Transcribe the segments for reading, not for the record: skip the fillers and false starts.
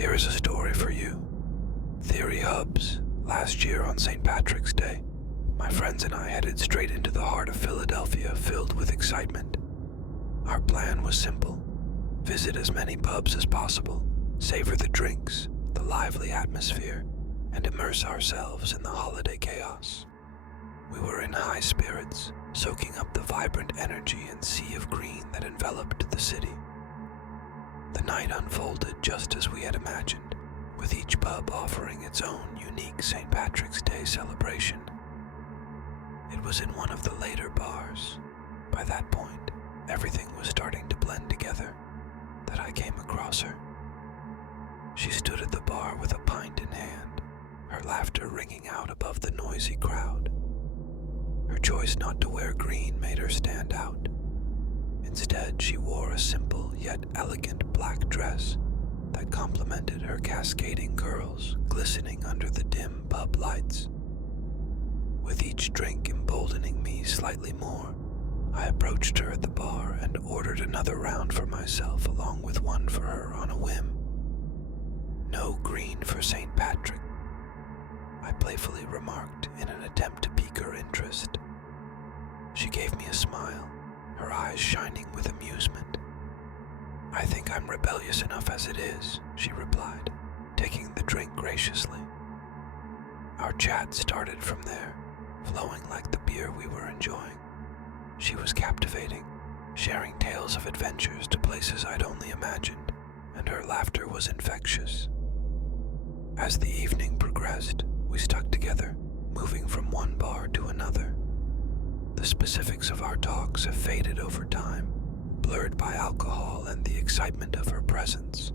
Here is a story for you. Theoryhubz. Last year on St. Patrick's Day, my friends and I headed straight into the heart of Philadelphia, filled with excitement. Our plan was simple: visit as many pubs as possible, savor the drinks, the lively atmosphere, and immerse ourselves in the holiday chaos. We were in high spirits, soaking up the vibrant energy and sea of green that enveloped the city. The night unfolded just as we had imagined, with each pub offering its own unique St. Patrick's Day celebration. It was in one of the later bars, by that point, everything was starting to blend together, that I came across her. She stood at the bar with a pint in hand, her laughter ringing out above the noisy crowd. Her choice not to wear green made her stand out. Instead, she wore a simple yet elegant black dress that complemented her cascading curls glistening under the dim pub lights. With each drink emboldening me slightly more, I approached her at the bar and ordered another round for myself along with one for her on a whim. No green for St. Patrick, I playfully remarked in an attempt to pique her interest. She gave me a smile, her eyes shining with amusement. "I think I'm rebellious enough as it is," she replied, taking the drink graciously. Our chat started from there, flowing like the beer we were enjoying. She was captivating, sharing tales of adventures to places I'd only imagined, and her laughter was infectious. As the evening progressed, we stuck together, moving from one bar to another. The specifics of our talks have faded over time, blurred by alcohol and the excitement of her presence.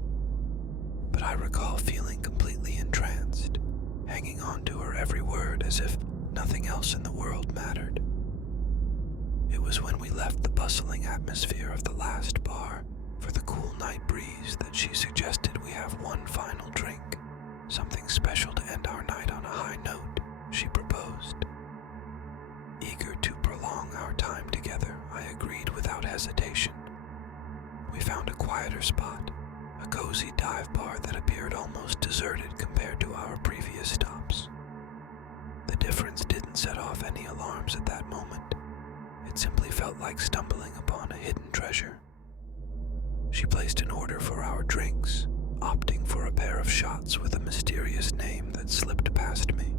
But I recall feeling completely entranced, hanging on to her every word as if nothing else in the world mattered. It was when we left the bustling atmosphere of the last bar for the cool night breeze that she suggested we have one final drink, something special to end our night on a high note, she proposed. Eager to prolong our time together, I agreed without hesitation. We found a quieter spot, a cozy dive bar that appeared almost deserted compared to our previous stops. The difference didn't set off any alarms at that moment. It simply felt like stumbling upon a hidden treasure. She placed an order for our drinks, opting for a pair of shots with a mysterious name that slipped past me.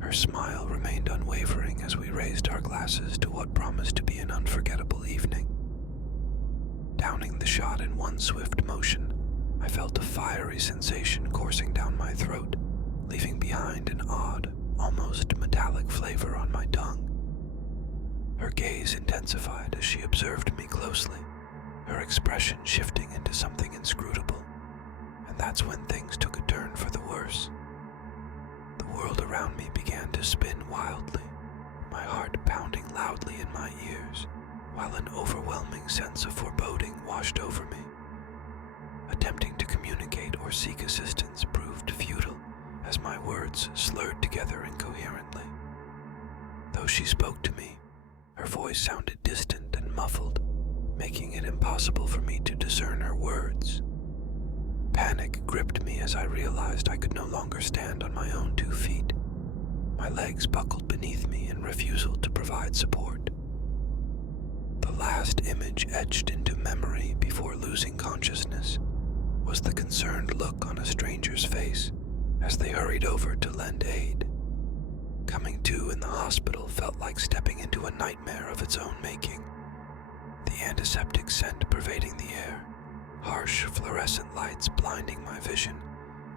Her smile remained unwavering as we raised our glasses to what promised to be an unforgettable evening. Downing the shot in one swift motion, I felt a fiery sensation coursing down my throat, leaving behind an odd, almost metallic flavor on my tongue. Her gaze intensified as she observed me closely, her expression shifting into something inscrutable, and that's when things took a turn for the worse. The world around me began to spin wildly, my heart pounding loudly in my ears, while an overwhelming sense of foreboding washed over me. Attempting to communicate or seek assistance proved futile as my words slurred together incoherently. Though she spoke to me, her voice sounded distant and muffled, making it impossible for me to discern her words. Panic gripped me as I realized I could no longer stand on my own 2 feet. My legs buckled beneath me in refusal to provide support. The last image etched into memory before losing consciousness was the concerned look on a stranger's face as they hurried over to lend aid. Coming to in the hospital felt like stepping into a nightmare of its own making. The antiseptic scent pervading the air, harsh fluorescent lights blinding my vision,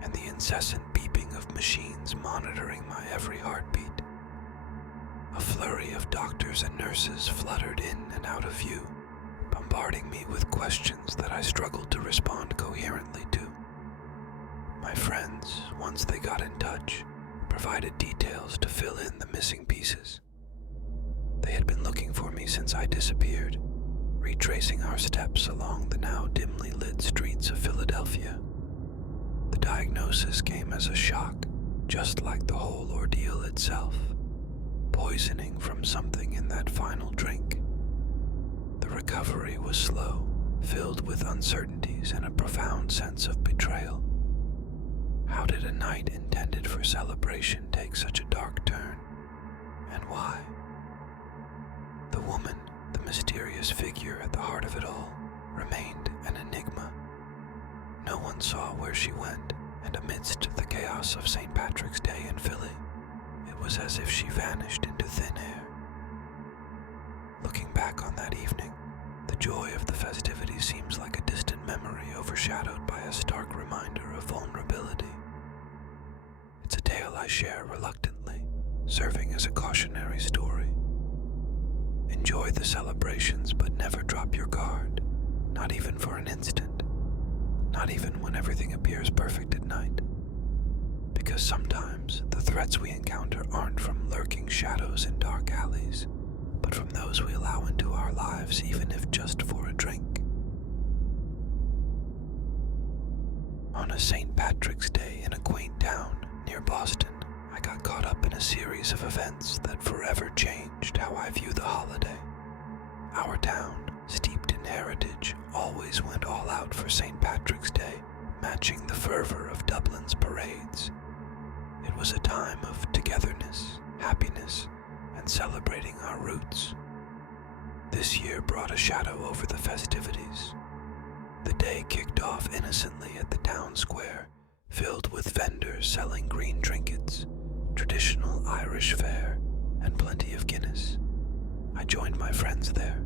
and the incessant beeping of machines monitoring my every heartbeat. A flurry of doctors and nurses fluttered in and out of view, bombarding me with questions that I struggled to respond coherently to. My friends, once they got in touch, provided details to fill in the missing pieces. They had been looking for me since I disappeared, retracing our steps along the now dimly lit streets of Philadelphia. The diagnosis came as a shock, just like the whole ordeal itself. Poisoning from something in that final drink. The recovery was slow, filled with uncertainties and a profound sense of betrayal. How did a night intended for celebration take such a dark turn, and why? The woman, the mysterious figure at the heart of it all, remained an enigma. No one saw where she went, and amidst the chaos of St. Patrick's Day in Philly, it was as if she vanished into thin air. Looking back on that evening, the joy of the festivities seems like a distant memory overshadowed by a stark reminder of vulnerability. It's a tale I share reluctantly, serving as a cautionary story. Enjoy the celebrations, but never drop your guard, not even for an instant, not even when everything appears perfect at night. Because sometimes the threats we encounter aren't from lurking shadows in dark alleys, but from those we allow into our lives, even if just for a drink. On a St. Patrick's Day in a quaint town near Boston, I got caught up in a series of events that forever changed how I view the holiday. Our town, steeped in heritage, always went all out for St. Patrick's Day, matching the fervor of Dublin's parades. It was a time of togetherness, happiness, and celebrating our roots. This year brought a shadow over the festivities. The day kicked off innocently at the town square, filled with vendors selling green trinkets, traditional Irish fare, and plenty of Guinness. I joined my friends there,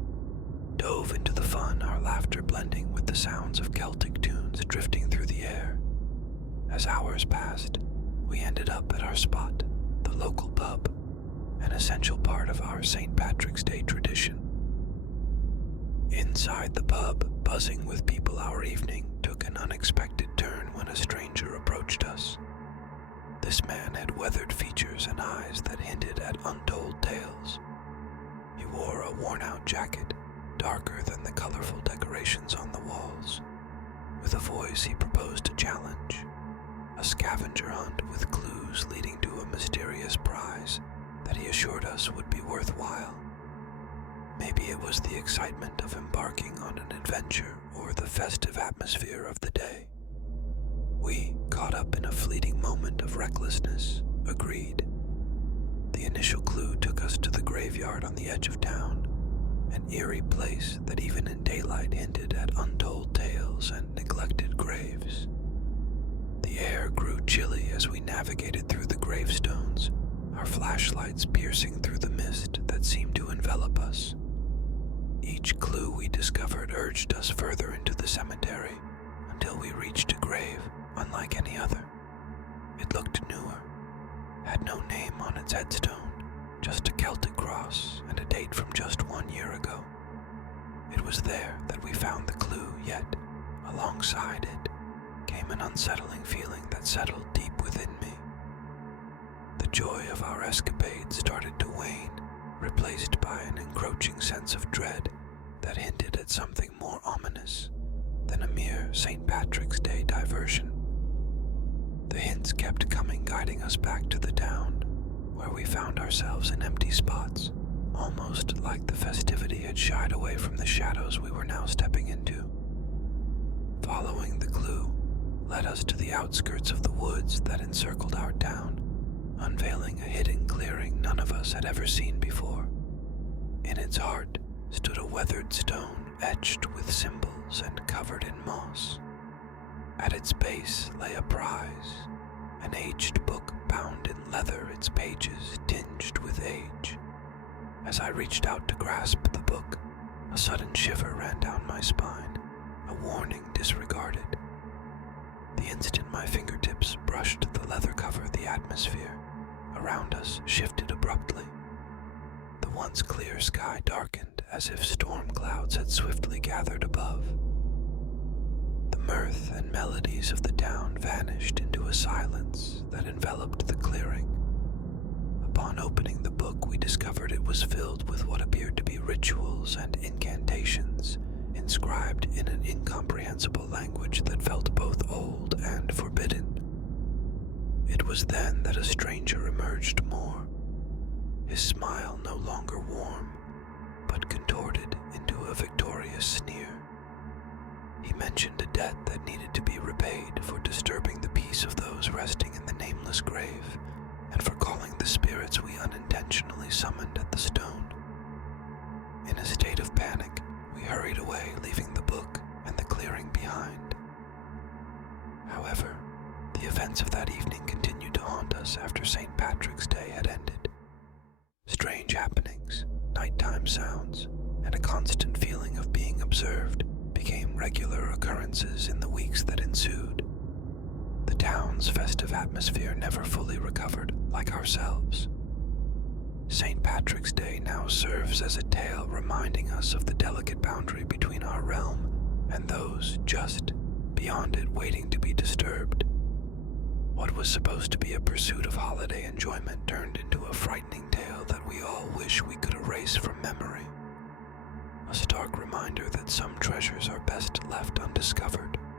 dove into the fun, our laughter blending with the sounds of Celtic tunes drifting through the air. As hours passed, we ended up at our spot, the local pub, an essential part of our St. Patrick's Day tradition. Inside the pub, buzzing with people, our evening took an unexpected turn when a stranger approached us. This man had weathered features and eyes that hinted at untold tales. He wore a worn-out jacket, darker than the colorful decorations on the walls. With a voice, he proposed a challenge, a scavenger hunt with clues leading to a mysterious prize that he assured us would be worthwhile. Maybe it was the excitement of embarking on an adventure or the festive atmosphere of the day. We, caught up in a fleeting moment of recklessness, agreed. The initial clue took us to the graveyard on the edge of town, an eerie place that even in daylight hinted at untold tales and neglected graves. The air grew chilly as we navigated through the gravestones, our flashlights piercing through the mist that seemed to envelop us. Each clue we discovered urged us further into the cemetery until we reached a grave unlike any other. It looked newer, had no name on its headstone, just a Celtic cross and a date from just 1 year ago. It was there that we found the clue, yet, alongside it, came an unsettling feeling that settled deep within me. The joy of our escapade started to wane, replaced by an encroaching sense of dread that hinted at something more ominous than a mere St. Patrick's Day diversion. The hints kept coming, guiding us back to the town, where we found ourselves in empty spots, almost like the festivity had shied away from the shadows we were now stepping into. Following the clue led us to the outskirts of the woods that encircled our town, unveiling a hidden clearing none of us had ever seen before. In its heart stood a weathered stone etched with symbols and covered in moss. At its base lay a prize, an aged book bound in leather, its pages tinged with age. As I reached out to grasp the book, a sudden shiver ran down my spine, a warning disregarded. The instant my fingertips brushed the leather cover, the atmosphere around us shifted abruptly. The once clear sky darkened as if storm clouds had swiftly gathered above. The mirth and melodies of the town vanished into a silence that enveloped the clearing. Upon opening the book, we discovered it was filled with what appeared to be rituals and incantations, inscribed in an incomprehensible language that felt both old and forbidden. It was then that a stranger emerged more, his smile no longer warm, but contorted into a victorious sneer. He mentioned a debt that needed to be repaid for disturbing the peace of those resting in the nameless grave, and for calling the spirits we unintentionally summoned at the stone. In a state of panic, we hurried away, leaving the book and the clearing behind. However, the events of that evening continued to haunt us after St. Patrick's Day had ended. Strange happenings, nighttime sounds, and a constant feeling of being observed became regular occurrences in the weeks that ensued. The town's festive atmosphere never fully recovered, like ourselves. St. Patrick's Day now serves as a tale reminding us of the delicate boundary between our realm and those just beyond it waiting to be disturbed. What was supposed to be a pursuit of holiday enjoyment turned into a frightening tale that we all wish we could erase from memory. A stark reminder that some treasures are best left undiscovered.